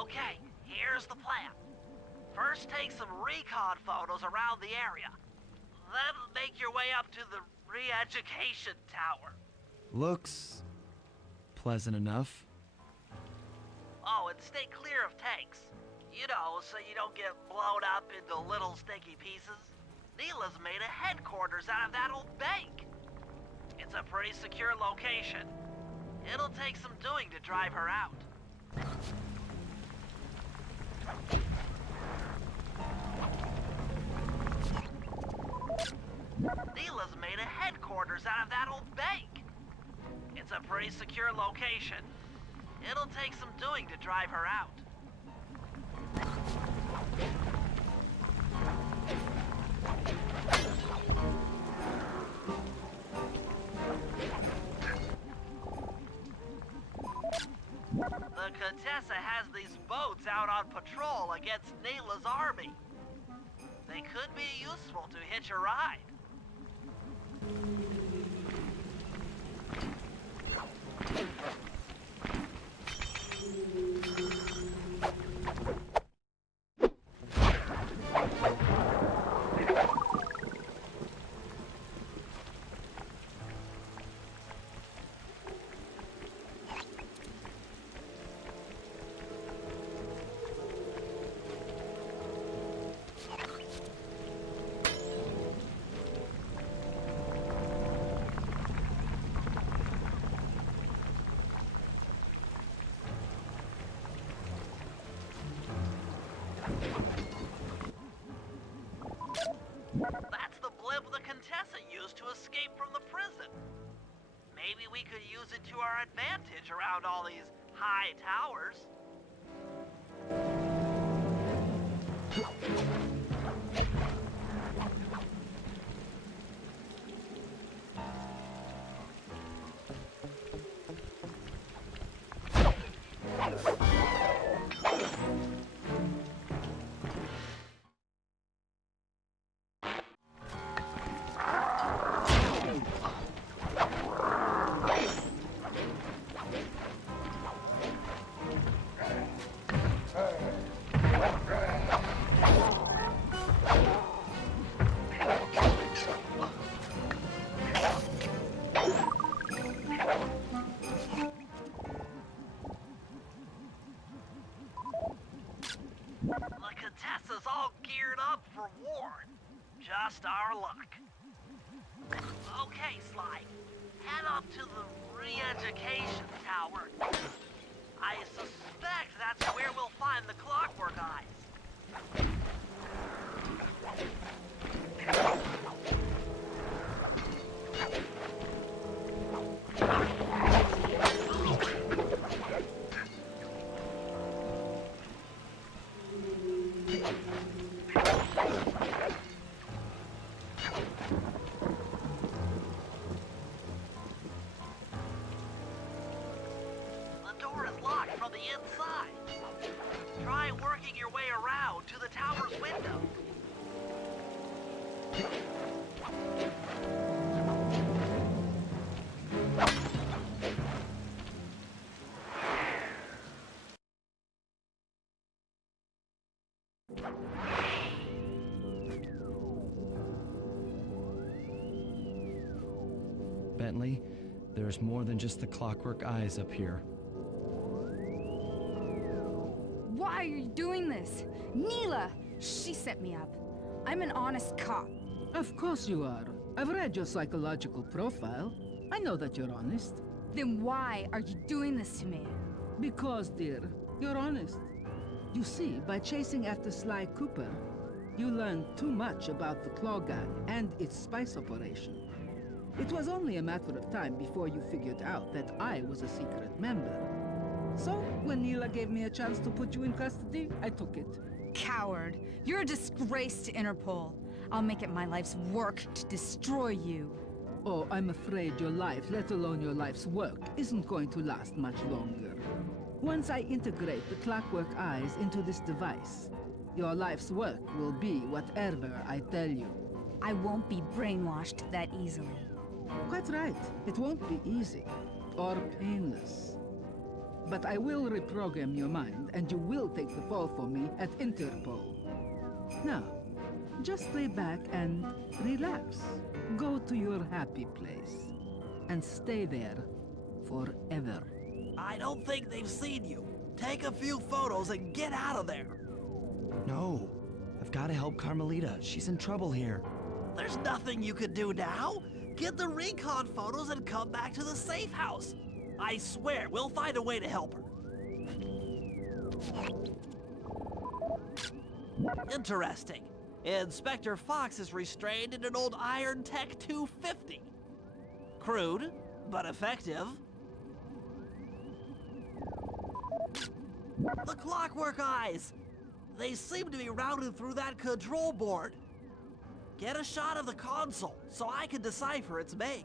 Okay, here's the plan. First, take some recon photos around the area. Then make your way up to the re-education tower. Looks pleasant enough. Oh, and stay clear of tanks. You know, so you don't get blown up into little sticky pieces. Neela's made a headquarters out of that old bank. It's a pretty secure location. It'll take some doing to drive her out. Neela's made a headquarters out of that old bank. It's a pretty secure location. It'll take some doing to drive her out. The Contessa has these boats out on patrol against Neela's army. They could be useful to hitch a ride. That's the blimp the Contessa used to escape from the prison. Maybe we could use it to our advantage around all these high towers. The Contessa's all geared up for war. Just our luck. Okay, Sly. Head up to the re-education tower. I suspect that's where we'll find the Clockwork Eyes. The door is locked from the inside. Try working your way around to the tower's window. Bentley, there's more than just the Clockwork Eyes up here. Why are you doing this? Neela! She set me up. I'm an honest cop. Of course you are. I've read your psychological profile. I know that you're honest. Then why are you doing this to me? Because, dear, you're honest. You see, by chasing after Sly Cooper, you learned too much about the Claw Gang and its spice operation. It was only a matter of time before you figured out that I was a secret member. So, when Neela gave me a chance to put you in custody, I took it. Coward. You're a disgrace to Interpol. I'll make it my life's work to destroy you. Oh, I'm afraid your life, let alone your life's work, isn't going to last much longer. Once I integrate the clockwork eyes into this device, your life's work will be whatever I tell you. I won't be brainwashed that easily. Quite right. It won't be easy or painless. But I will reprogram your mind, and you will take the fall for me at Interpol. Now, just lay back and relax. Go to your happy place. And stay there forever. I don't think they've seen you. Take a few photos and get out of there. No. I've got to help Carmelita. She's in trouble here. There's nothing you could do now. Get the recon photos and come back to the safe house. I swear, we'll find a way to help her. Interesting. Inspector Fox is restrained in an old Iron Tech 250. Crude, but effective. The clockwork eyes! They seem to be routed through that control board. Get a shot of the console so I can decipher its make.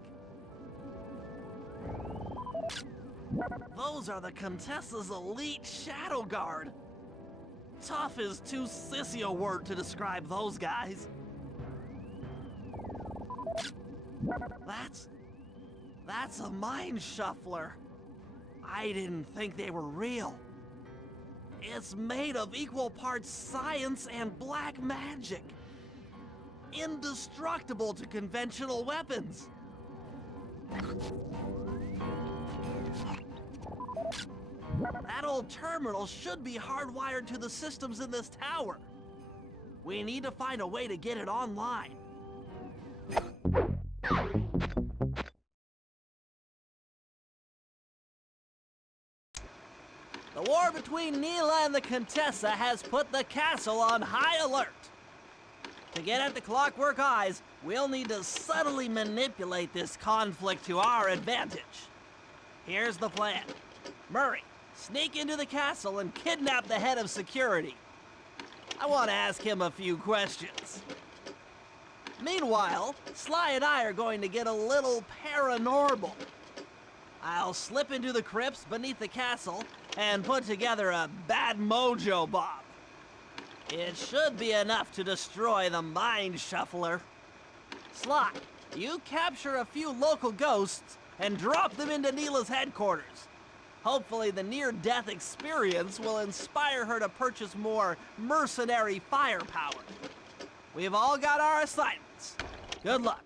Those are the Contessa's elite shadow guard. Tough is too sissy a word to describe those guys. That's a mind shuffler. I didn't think they were real. It's made of equal parts science and black magic. Indestructible to conventional weapons. That old terminal should be hardwired to the systems in this tower. We need to find a way to get it online. The war between Neela and the Contessa has put the castle on high alert. To get at the clockwork eyes, we'll need to subtly manipulate this conflict to our advantage. Here's the plan. Murray, sneak into the castle and kidnap the head of security. I want to ask him a few questions. Meanwhile, Sly and I are going to get a little paranormal. I'll slip into the crypts beneath the castle and put together a bad mojo bomb. It should be enough to destroy the mind shuffler. Sly, you capture a few local ghosts and drop them into Neela's headquarters. Hopefully the near-death experience will inspire her to purchase more mercenary firepower. We've all got our assignments. Good luck.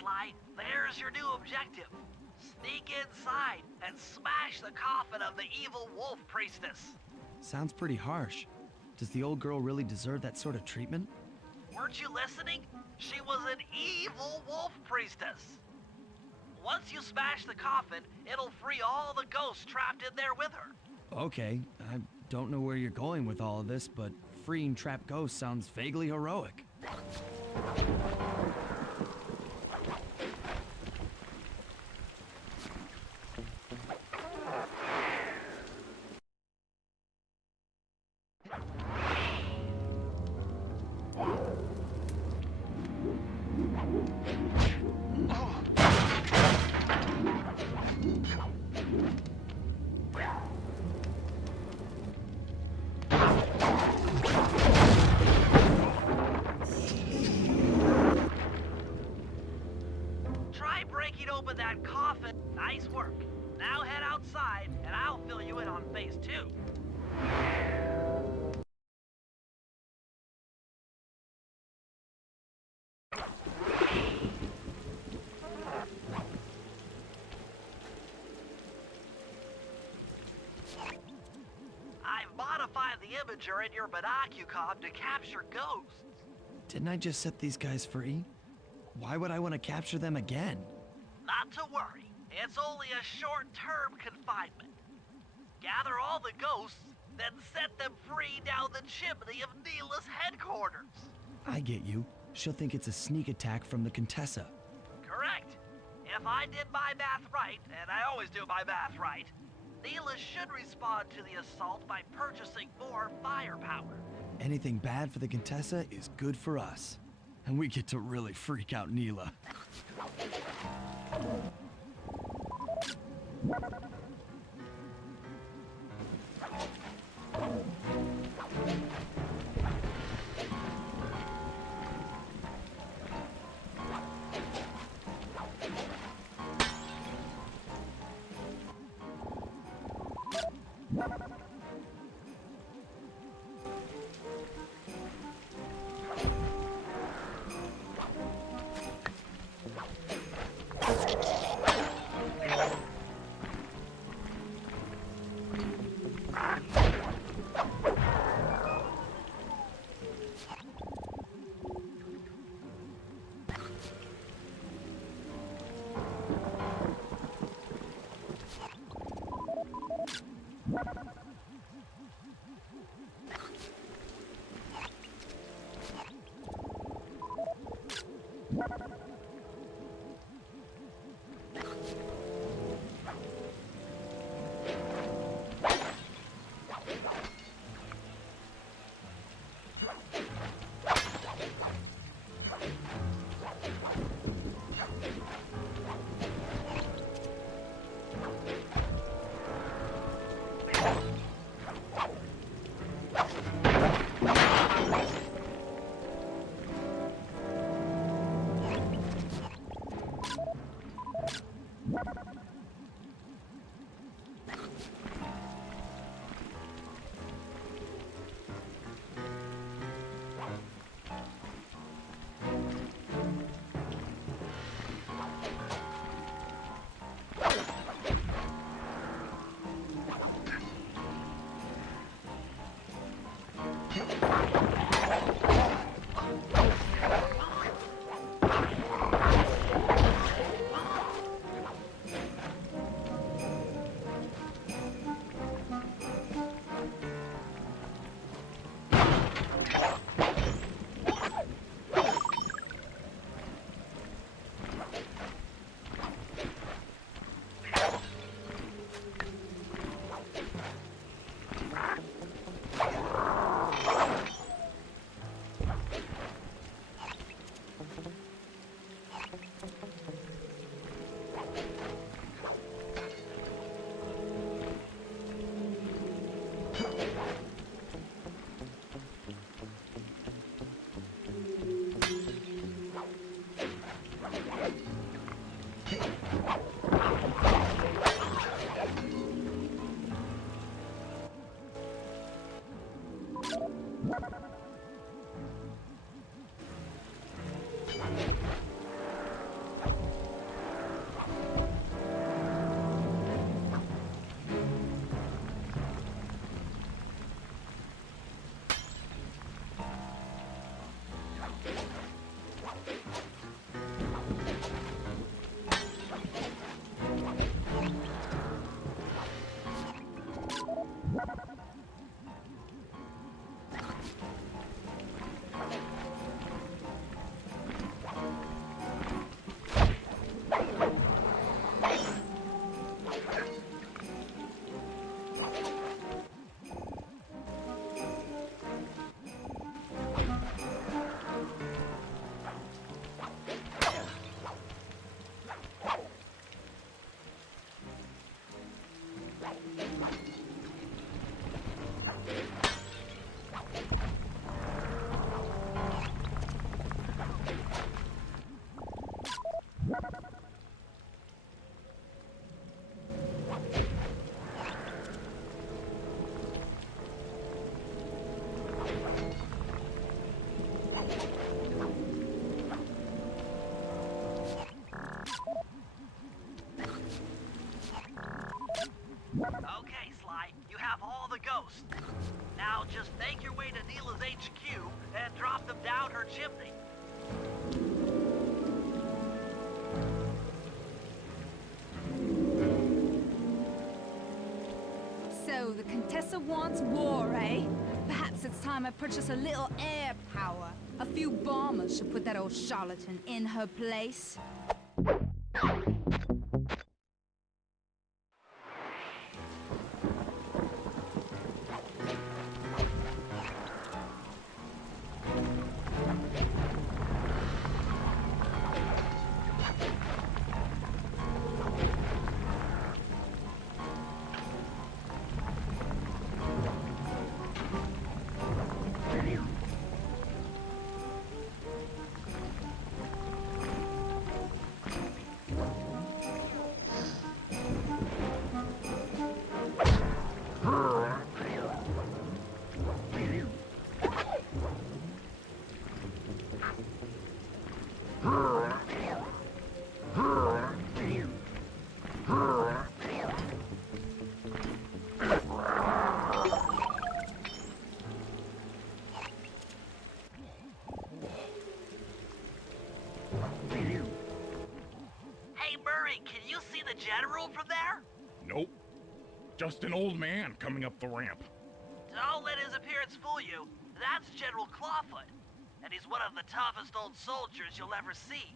Sly, there's your new objective. Sneak inside and smash the coffin of the evil wolf priestess. Sounds pretty harsh. Does the old girl really deserve that sort of treatment? Weren't you listening? She was an evil wolf priestess. Once you smash the coffin, it'll free all the ghosts trapped in there with her. Okay, I don't know where you're going with all of this, but freeing trapped ghosts sounds vaguely heroic. imager in your binocucom to capture ghosts. Didn't I just set these guys free? Why would I want to capture them again? Not to worry, it's only a short-term confinement. Gather all the ghosts, then set them free down the chimney of Neela's headquarters. I get you. She'll think it's a sneak attack from the Contessa. Correct. If I did my math right, and I always do my math right, Neela should respond to the assault by purchasing more firepower. Anything bad for the Contessa is good for us. And we get to really freak out Neela. her chimney. So the Contessa wants war, eh? Perhaps it's time I purchase a little air power. A few bombers should put that old charlatan in her place. Can you see the General from there? Nope. Just an old man coming up the ramp. Don't let his appearance fool you. That's General Clawfoot. And he's one of the toughest old soldiers you'll ever see.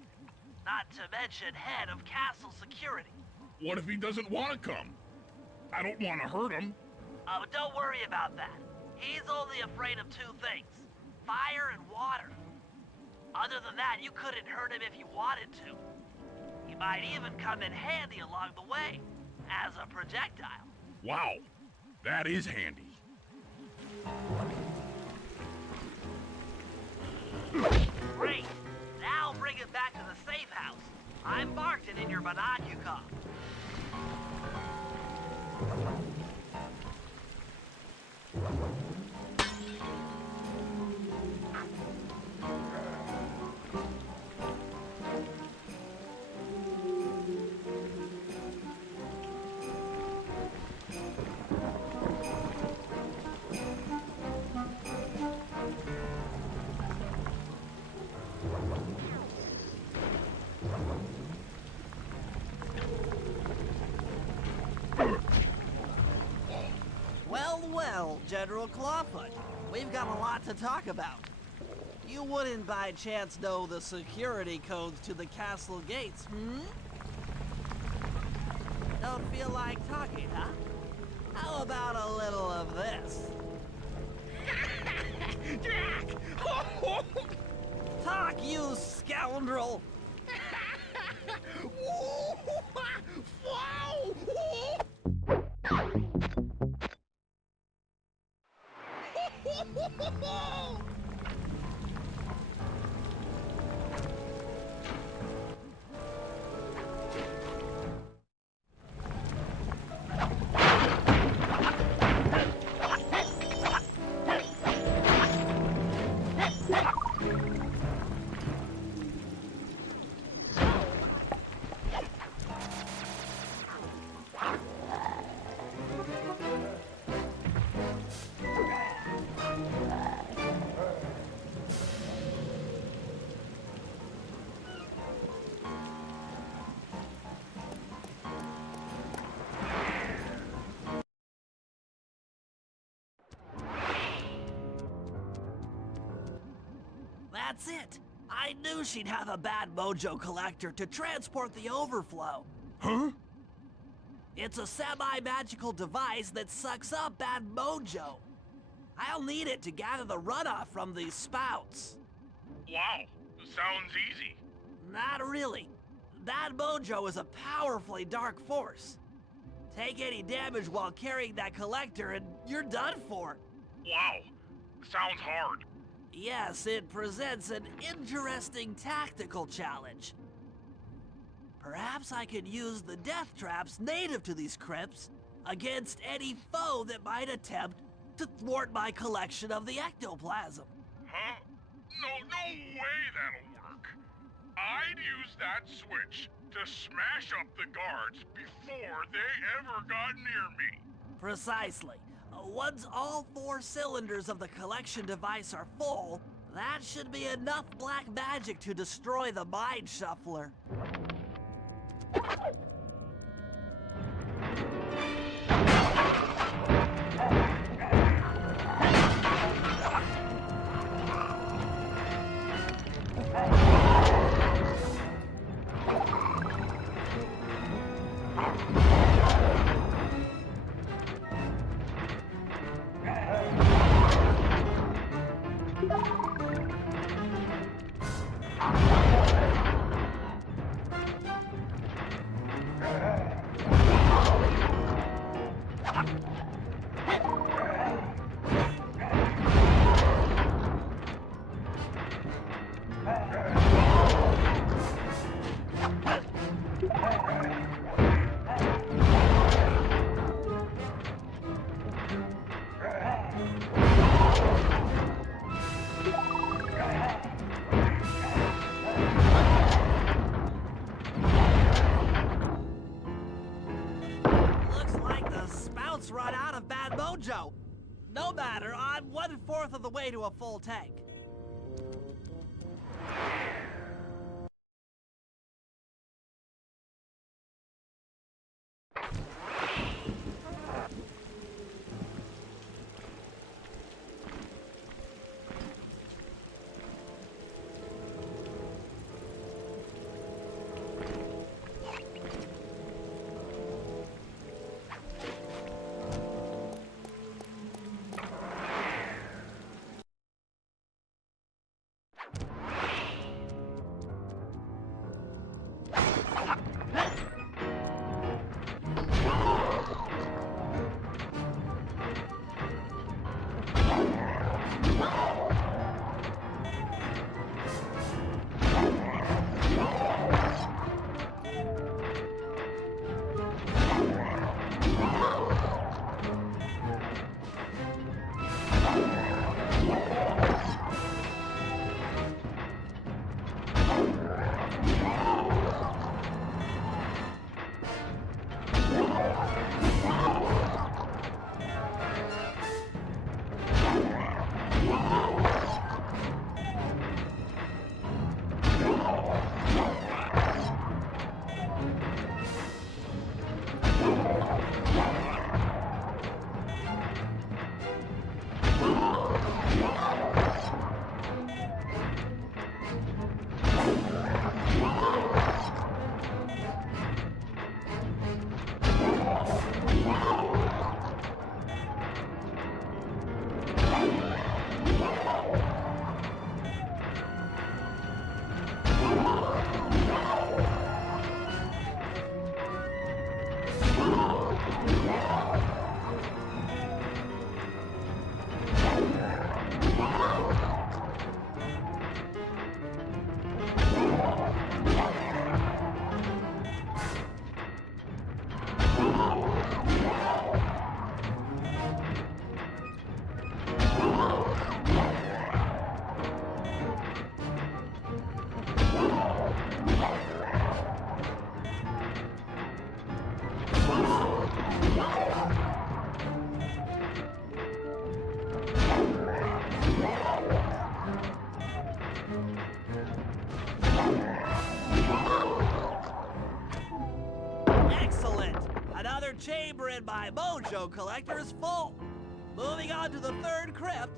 Not to mention head of castle security. What if he doesn't want to come? I don't want to hurt him. Oh, don't worry about that. He's only afraid of two things. Fire and water. Other than that, you couldn't hurt him if you wanted to. He might even come in handy along the way, as a projectile. Wow, that is handy. Great. Now bring it back to the safe house. I marked it in your binocular. Well, General Clawfoot, we've got a lot to talk about. You wouldn't by chance know the security codes to the castle gates, hmm? Don't feel like talking, huh? How about a little of this? Jack! Talk, you scoundrel! That's it. I knew she'd have a bad Mojo collector to transport the overflow. Huh? It's a semi-magical device that sucks up bad Mojo. I'll need it to gather the runoff from these spouts. Wow, sounds easy. Not really. That Mojo is a powerfully dark force. Take any damage while carrying that collector and you're done for. Wow, sounds hard. Yes, it presents an interesting tactical challenge. Perhaps I could use the death traps native to these crypts against any foe that might attempt to thwart my collection of the ectoplasm. Huh? No way that'll work. I'd use that switch to smash up the guards before they ever got near me. Precisely. Once all 4 cylinders of the collection device are full, That should be enough black magic to destroy the Mind Shuffler. Run out of bad mojo. No matter, I'm 1/4 of the way to a full tank. Chamber in my Mojo collector is full. Moving on to the third crypt.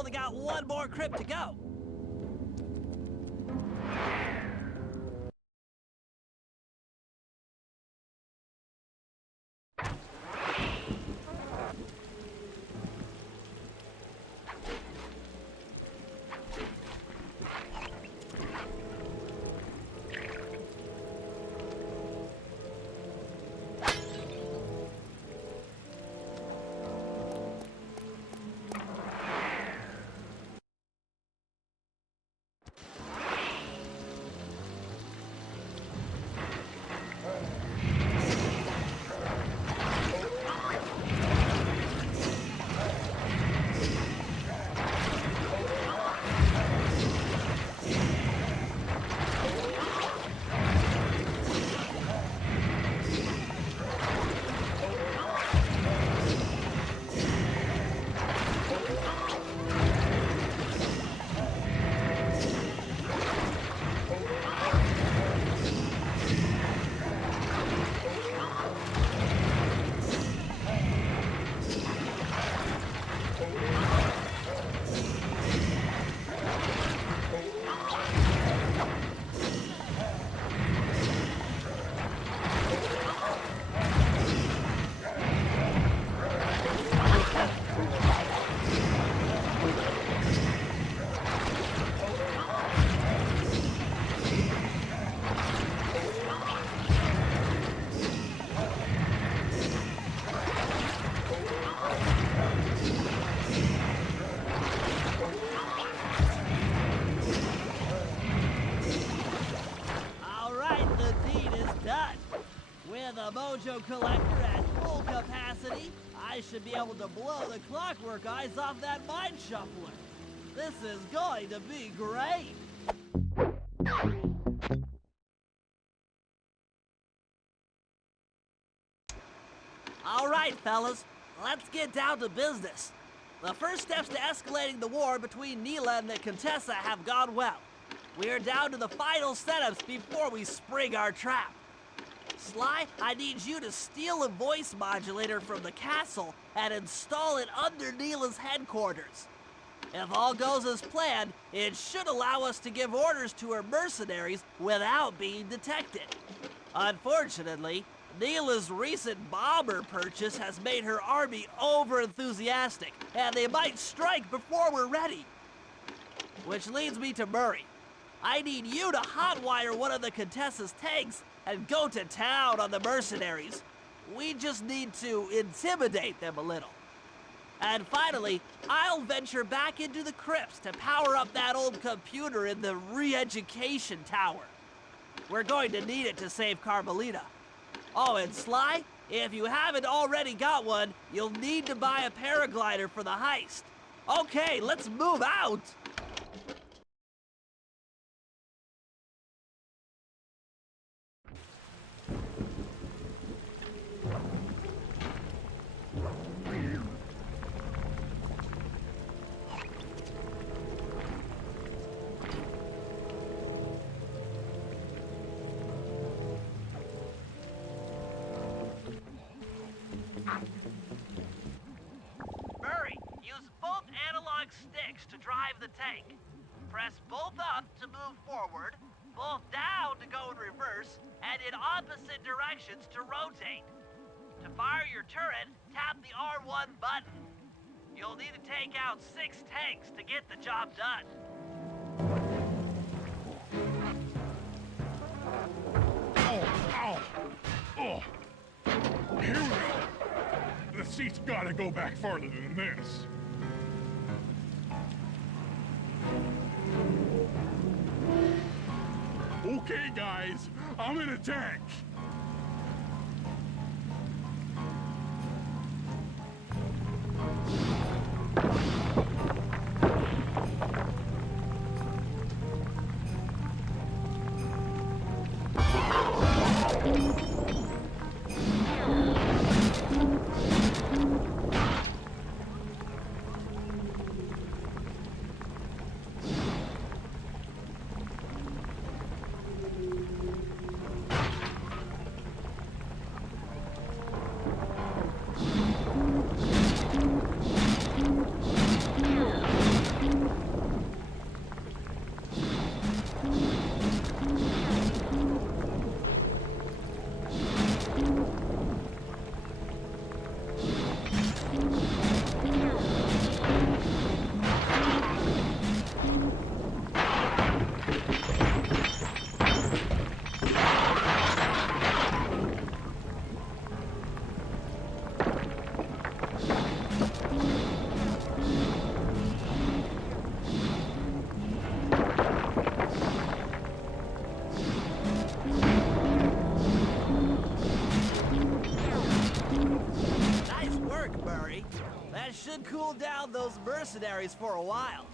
only got one more crypt to go. The Mojo collector at full capacity, I should be able to blow the clockwork eyes off that mind shuffler. This is going to be great. All right, fellas, let's get down to business. The first steps to escalating the war between Neela and the Contessa have gone well. We are down to the final setups before we spring our trap. Sly, I need you to steal a voice modulator from the castle and install it under Neela's headquarters. If all goes as planned, it should allow us to give orders to her mercenaries without being detected. Unfortunately, Neela's recent bomber purchase has made her army over-enthusiastic, and they might strike before we're ready. Which leads me to Murray. I need you to hotwire one of the Contessa's tanks and go to town on the mercenaries. We just need to intimidate them a little. And finally, I'll venture back into the crypts to power up that old computer in the re-education tower. We're going to need it to save Carmelita. Oh, and Sly, if you haven't already got one, you'll need to buy a paraglider for the heist. Okay, let's move out! Murray, use both analog sticks to drive the tank. Press both up to move forward, both down to go in reverse, and in opposite directions to rotate. To fire your turret, tap the R1 button. You'll need to take out 6 tanks to get the job done. Oh. Here we go. The seat's gotta go back farther than this. Okay, guys, I'm in a tank. should cool down those mercenaries for a while.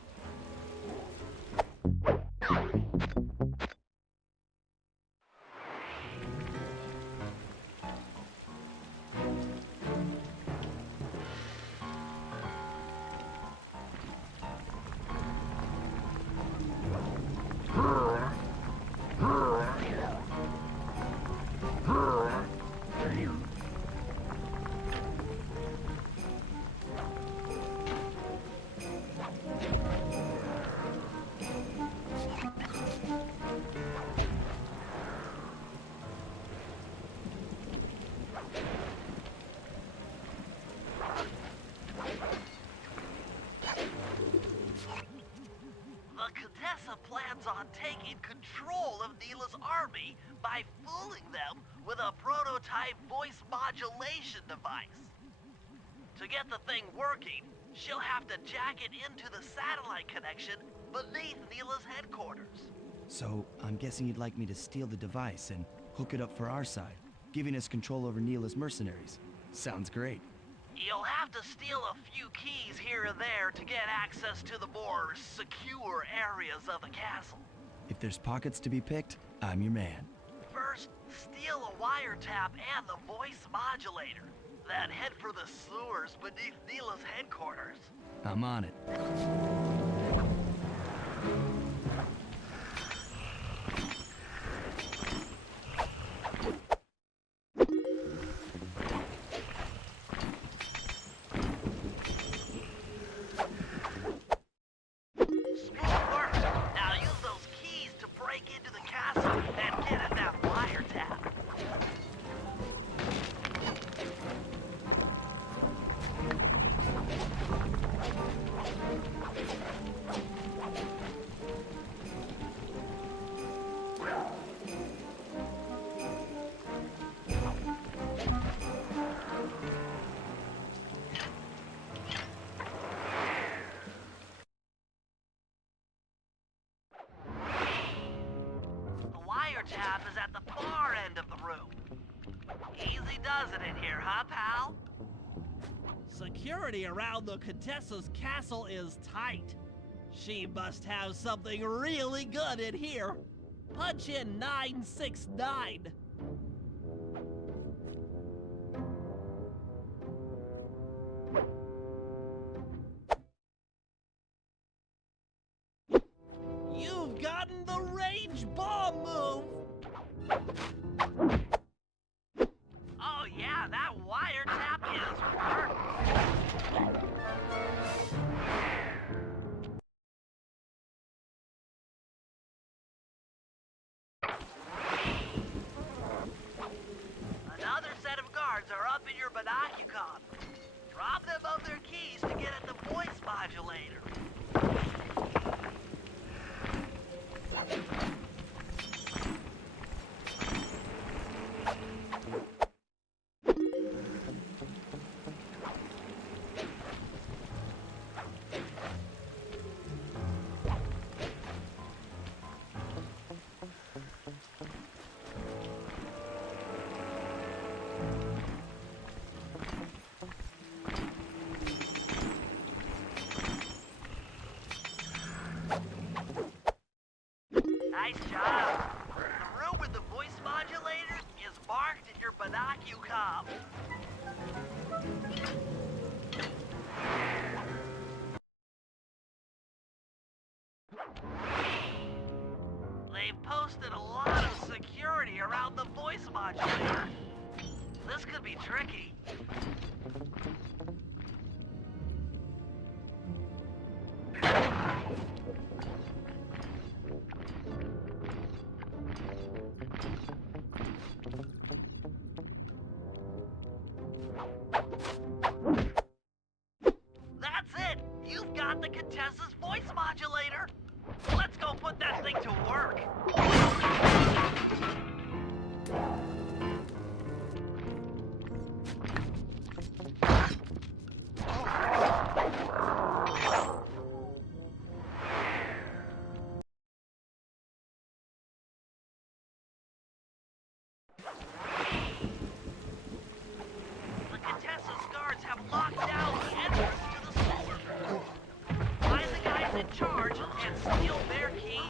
Plans on taking control of Neela's army by fooling them with a prototype voice modulation device. To get the thing working, she'll have to jack it into the satellite connection beneath Neela's headquarters. So, I'm guessing you'd like me to steal the device and hook it up for our side, giving us control over Neela's mercenaries. Sounds great. You'll have to steal a few keys here and there to get access to the more secure areas of the castle. If there's pockets to be picked, I'm your man. First, steal a wiretap and the voice modulator. Then head for the sewers beneath Neela's headquarters. I'm on it. Tap is at the far end of the room. Easy does it in here, huh, pal? Security around the Contessa's castle is tight. She must have something really good in here. Punch in 969. You've gotten the range bomb move! Oh yeah, that wiretap is working. Another set of guards are up in your binocular. Rob them of their keys to get at the voice modulator. Nice job. The room with the voice modulator is marked in your binocular. They've posted a lot of security around the voice modulator. This could be tricky. That's it! You've got the Contessa's voice modulator! Let's go put that thing to work! The Contessa's guards have locked down the entrance to the steal their key?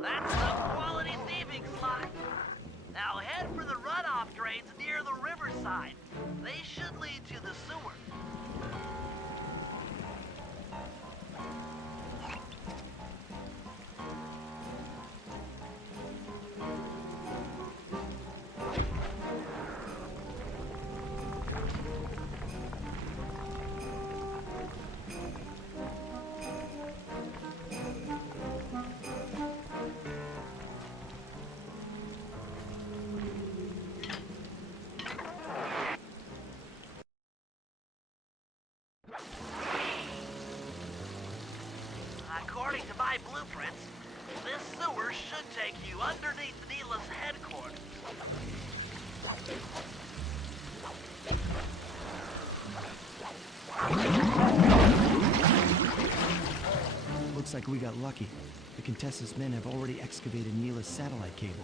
That's some quality thieving, Sly. Now head for the runoff drains near the riverside. They should lead to the sewer. According to my blueprints, this sewer should take you underneath Neela's headquarters. Looks like we got lucky. The Contessa's men have already excavated Neela's satellite cable.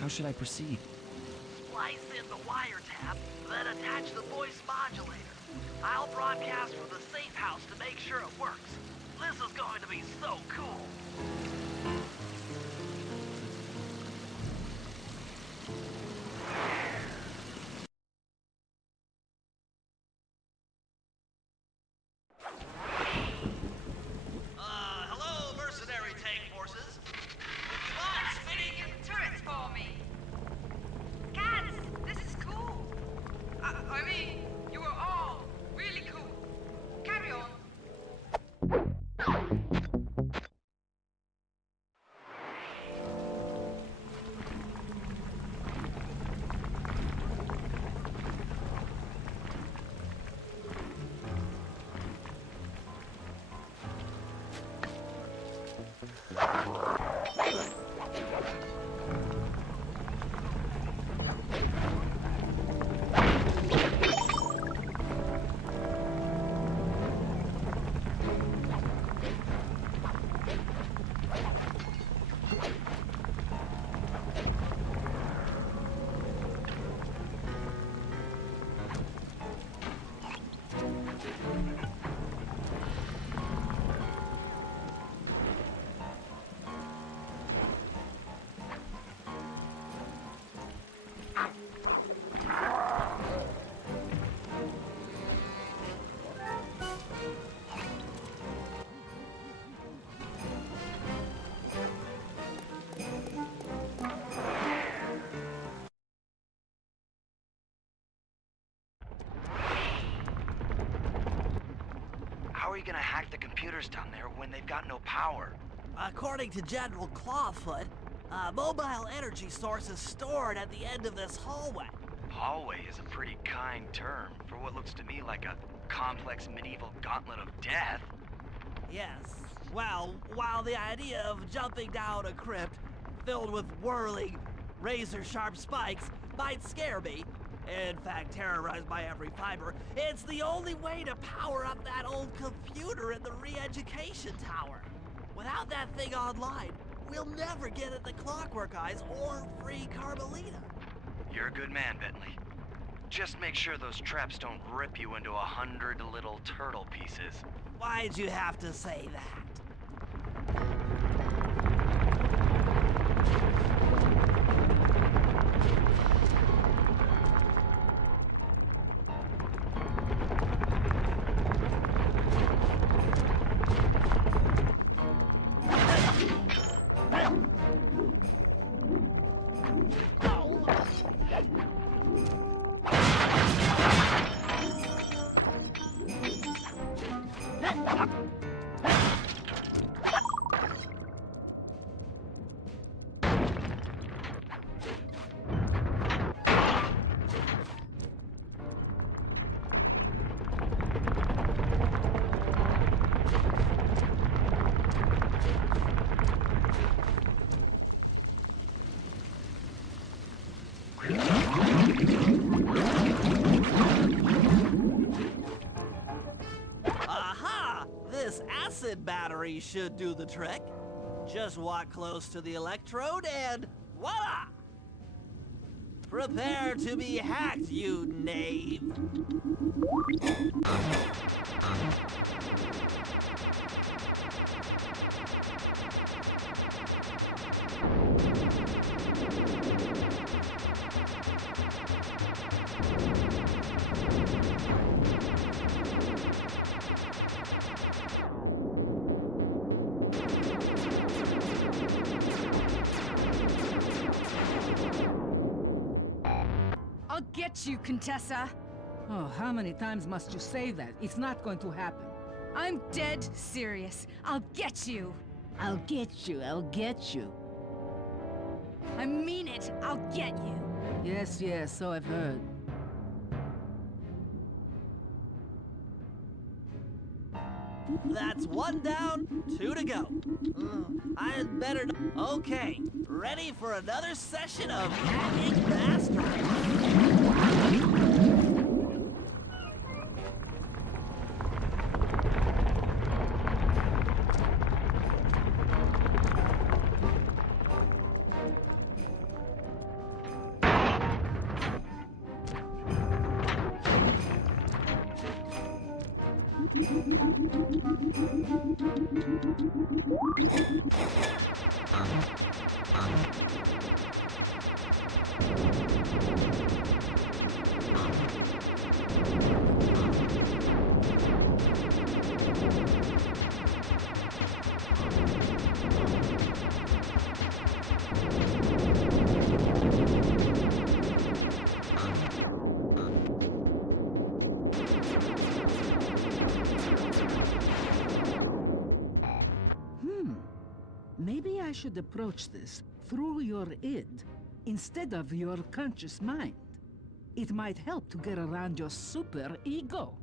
How should I proceed? Splice in the wiretap, then attach the voice modulator. I'll broadcast from the safe house to make sure it works. This is going to be so cool. Hello, mercenary tank forces. Would you mind spinning your Turrets for me. Cats, this is cool. I mean, you are all really cool. Carry on. How are you gonna hack the computers down there when they've got no power? According to General Clawfoot, a mobile energy source is stored at the end of this hallway. Hallway is a pretty kind term for what looks to me like a complex medieval gauntlet of death. Yes. Well, while the idea of jumping down a crypt filled with whirling, razor-sharp spikes might scare me, in fact terrorize my every fiber, it's the only way to power up that old computer in the re-education tower. Without that thing online, we'll never get at the Clockwork Eyes or free Carmelita. You're a good man, Bentley. Just make sure those traps don't rip you into 100 little turtle pieces. Why'd you have to say that? this acid battery should do the trick. Just walk close to the electrode and voila! Prepare to be hacked, you knave! I'll get you, Contessa. Oh, how many times must you say that? It's not going to happen. I'm dead serious. I'll get you. I'll get you, I'll get you. I mean it. I'll get you. Yes, yes, so I've heard. That's one down, two to go. I had better... Okay, ready for another session of hacking mastery. Maybe I should approach this through your id instead of your conscious mind. It might help to get around your super ego.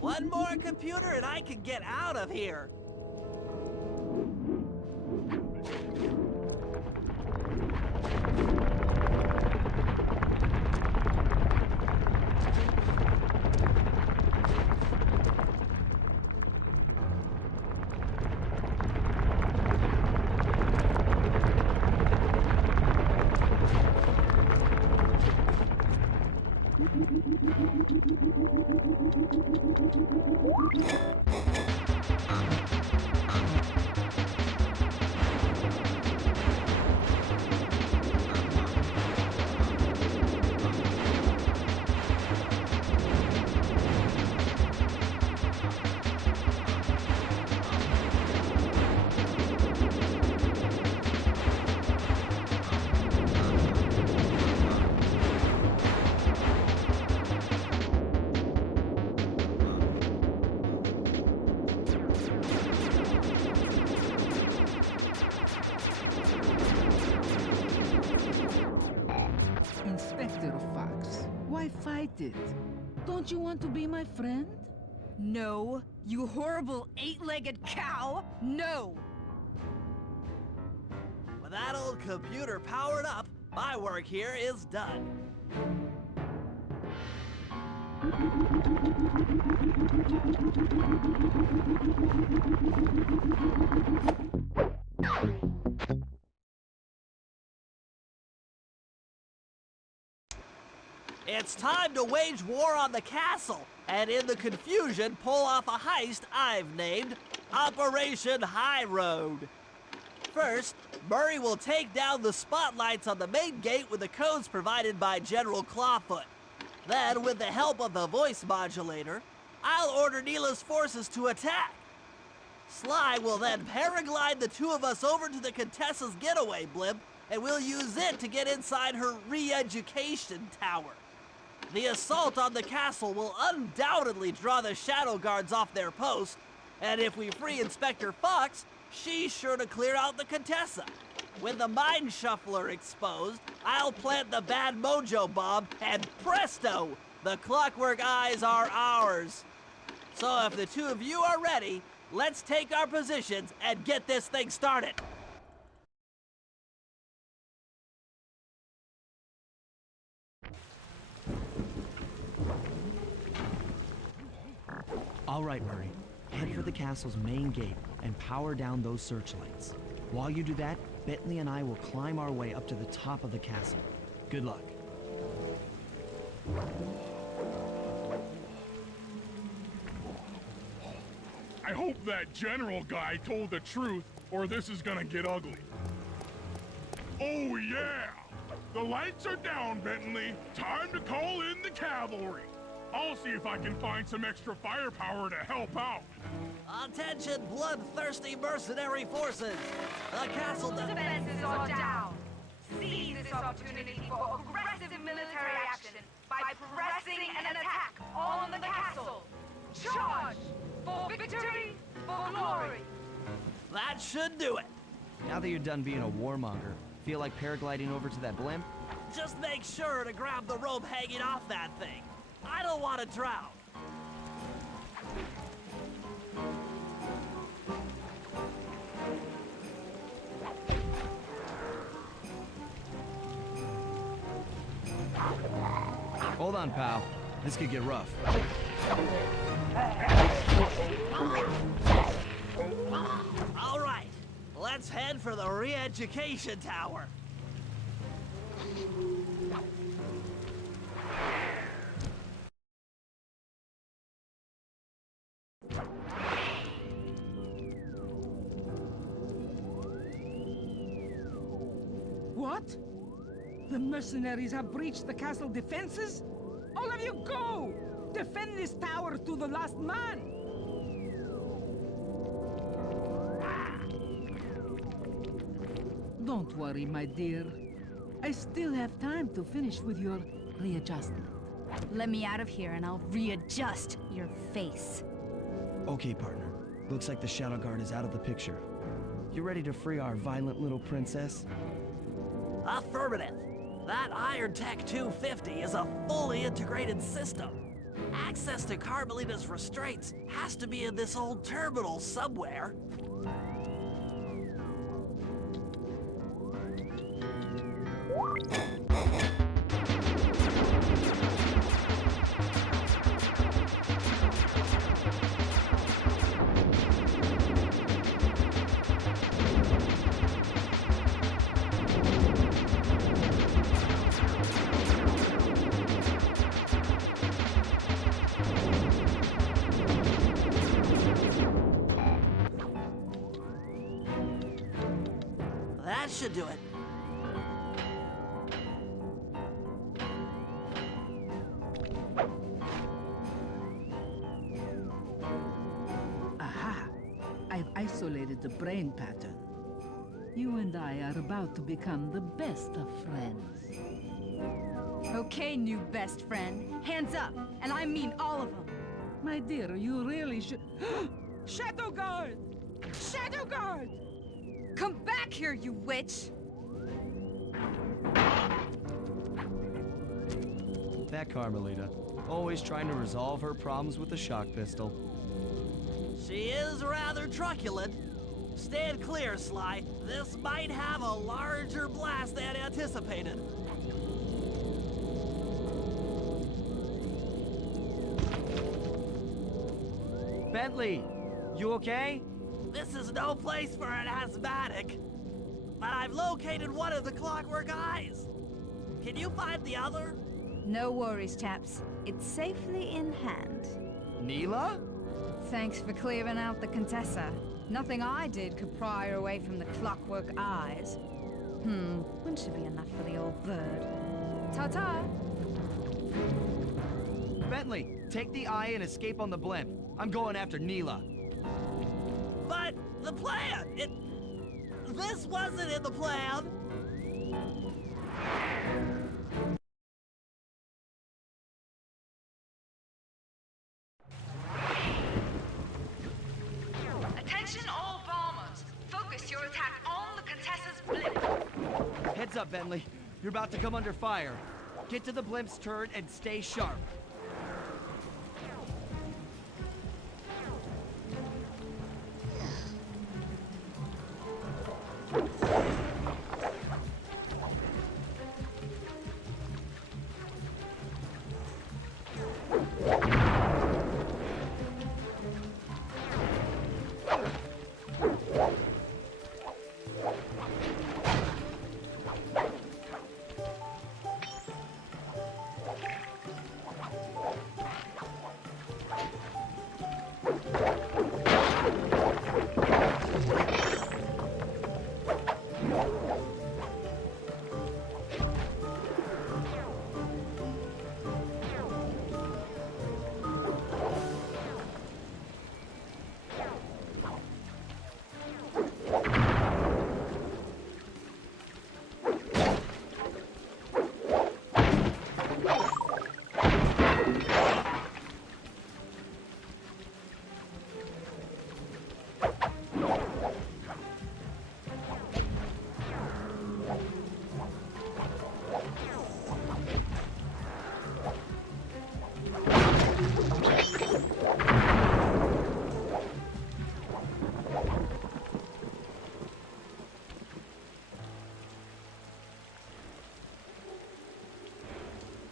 One more computer and I can get out of here. Why fight it? Don't you want to be my friend? No, you horrible eight-legged cow! No! With that old computer powered up, my work here is done. It's time to wage war on the castle, and in the confusion, pull off a heist I've named Operation High Road. First, Murray will take down the spotlights on the main gate with the codes provided by General Clawfoot. Then, with the help of the voice modulator, I'll order Neela's forces to attack. Sly will then paraglide the two of us over to the Contessa's getaway blimp, and we'll use it to get inside her re-education tower. The assault on the castle will undoubtedly draw the Shadow Guards off their post, and if we free Inspector Fox, she's sure to clear out the Contessa. With the Mind Shuffler exposed, I'll plant the bad Mojo bomb, and presto! The Clockwork Eyes are ours. So if the two of you are ready, let's take our positions and get this thing started. All right, Murray. Head for the castle's main gate and power down those searchlights. While you do that, Bentley and I will climb our way up to the top of the castle. Good luck. I hope that general guy told the truth, or this is gonna get ugly. Oh yeah! The lights are down, Bentley. Time to call in the cavalry. I'll see if I can find some extra firepower to help out. Attention, bloodthirsty mercenary forces! The castle Defenses are down. Seize this opportunity for aggressive military action by pressing an attack on the castle. Charge! For victory, for glory! That should do it. Now that you're done being a warmonger, feel like paragliding over to that blimp? Just make sure to grab the rope hanging off that thing. I don't want to drown. Hold on, pal. This could get rough. All right, let's head for the re-education tower. What? The mercenaries have breached the castle defenses? All of you go! Defend this tower to the last man! Don't worry, my dear. I still have time to finish with your readjustment. Let me out of here and I'll readjust your face. Okay, partner. Looks like the Shadow Guard is out of the picture. You ready to free our violent little princess? Affirmative. That Iron Tech 250 is a fully integrated system. Access to Carmelita's restraints has to be in this old terminal somewhere. That should do it. Aha! I've isolated the brain pattern. You and I are about to become the best of friends. Okay, new best friend. Hands up, and I mean all of them. My dear, you really should... Shadow Guard! Shadow Guard! Come back here, you witch! That Carmelita. Always trying to resolve her problems with a shock pistol. She is rather truculent. Stand clear, Sly. This might have a larger blast than anticipated. Bentley! You okay? This is no place for an asthmatic. But I've located one of the Clockwork Eyes. Can you find the other? No worries, chaps. It's safely in hand. Neela? Thanks for clearing out the Contessa. Nothing I did could pry her away from the Clockwork Eyes. One should be enough for the old bird. Ta-ta! Bentley, take the eye and escape on the blimp. I'm going after Neela. But the plan, this wasn't in the plan. Attention all bombers! Focus your attack on the Contessa's blimp. Heads up, Bentley. You're about to come under fire. Get to the blimp's turret and stay sharp.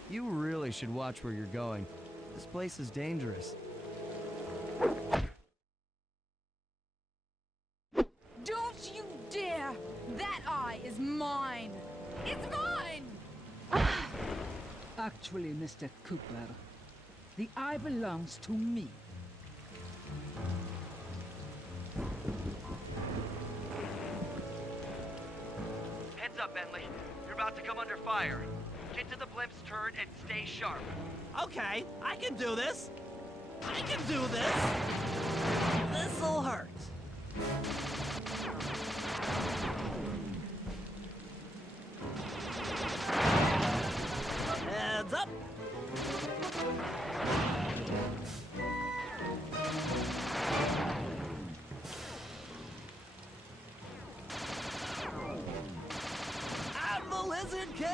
You really should watch where you're going. This place is dangerous. Don't you dare! That eye is mine! It's mine! Actually, Mr. Cooper, the eye belongs to me. Heads up, Bentley. You're about to come under fire. Get to the blimp's turret and stay sharp. Okay, I can do this. I can do this. This'll hurt. Heads up. I'm the Lizard King.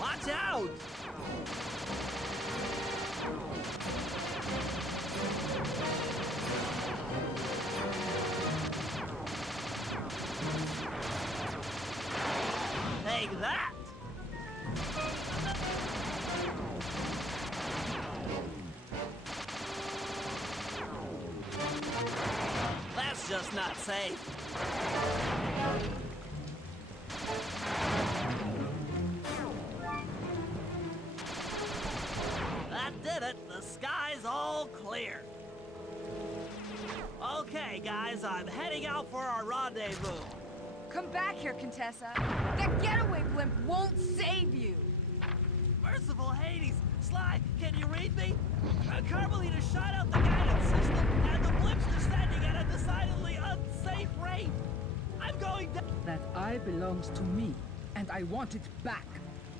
Watch out! Take that! That's just not safe. That did it. The sky's all clear. Okay, guys, I'm heading out for our rendezvous. Come back here, Contessa. That getaway blimp won't save you! Merciful Hades! Sly, can you read me? Carmelita shot out the guidance system, and the blimp's descending at a decidedly unsafe rate. I'm going down. That eye belongs to me, and I want it back.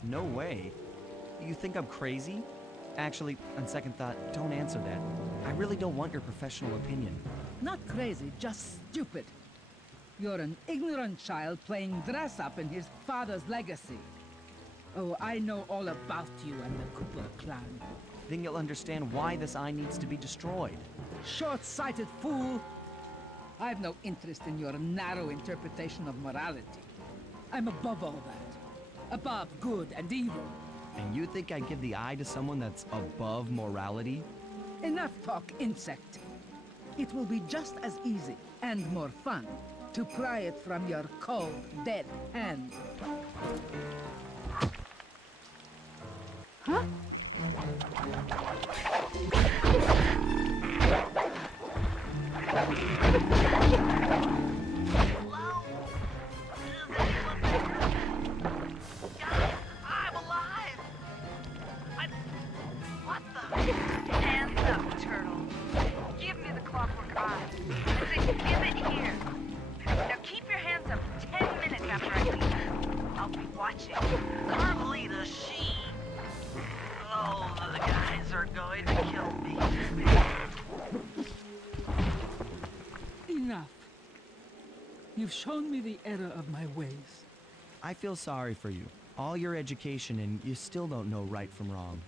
No way. You think I'm crazy? Actually, on second thought, don't answer that. I really don't want your professional opinion. Not crazy, just stupid. You're an ignorant child playing dress-up in his father's legacy. Oh, I know all about you and the Cooper clan. Then you'll understand why this eye needs to be destroyed. Short-sighted fool! I've no interest in your narrow interpretation of morality. I'm above all that. Above good and evil. And you think I'd give the eye to someone that's above morality? Enough talk, insect. It will be just as easy and more fun to pry it from your cold, dead hand. Huh? Hello? Is anyone there? Guys, I'm alive! What the? Hands up, turtle. Give me the clockwork eye. I said give it here. Now keep your hands up for 10 minutes after I leave. I'll be watching. Carmelita, she... Oh, the guys are going to kill me. Enough. You've shown me the error of my ways. I feel sorry for you. All your education and you still don't know right from wrong.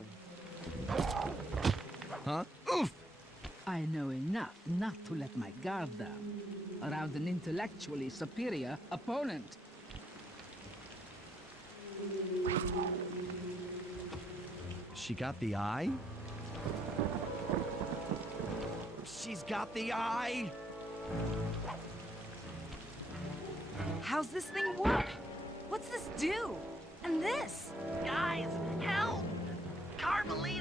Huh? Oof! I know enough not to let my guard down around an intellectually superior opponent. She got the eye? She's got the eye! How's this thing work? What's this do? And this? Guys, help! Carmelita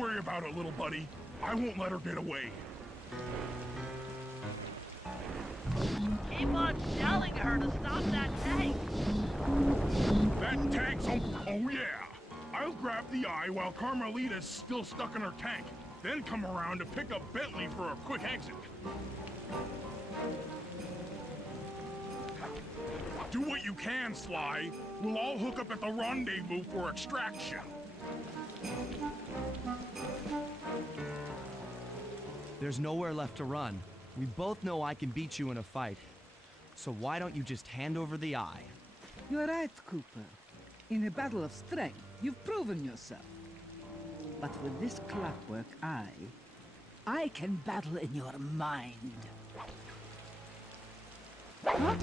worry about it, little buddy. I won't let her get away. Keep on yelling at her to stop that tank. That tank's oh yeah. I'll grab the eye while Carmelita's still stuck in her tank, then come around to pick up Bentley for a quick exit. Do what you can, Sly. We'll all hook up at the rendezvous for extraction. There's nowhere left to run. We both know I can beat you in a fight. So why don't you just hand over the eye? You're right, Cooper. In a battle of strength, you've proven yourself. But with this clockwork eye, I can battle in your mind. Huh?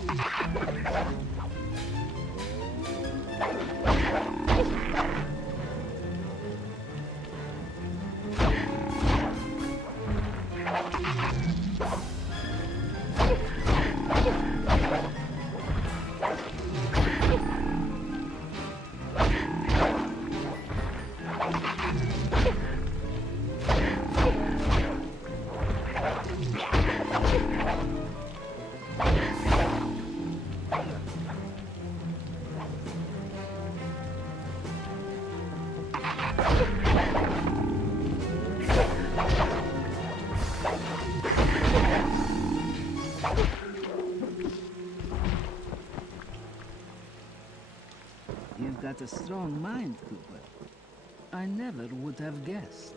You've got a strong mind, Cooper. I never would have guessed.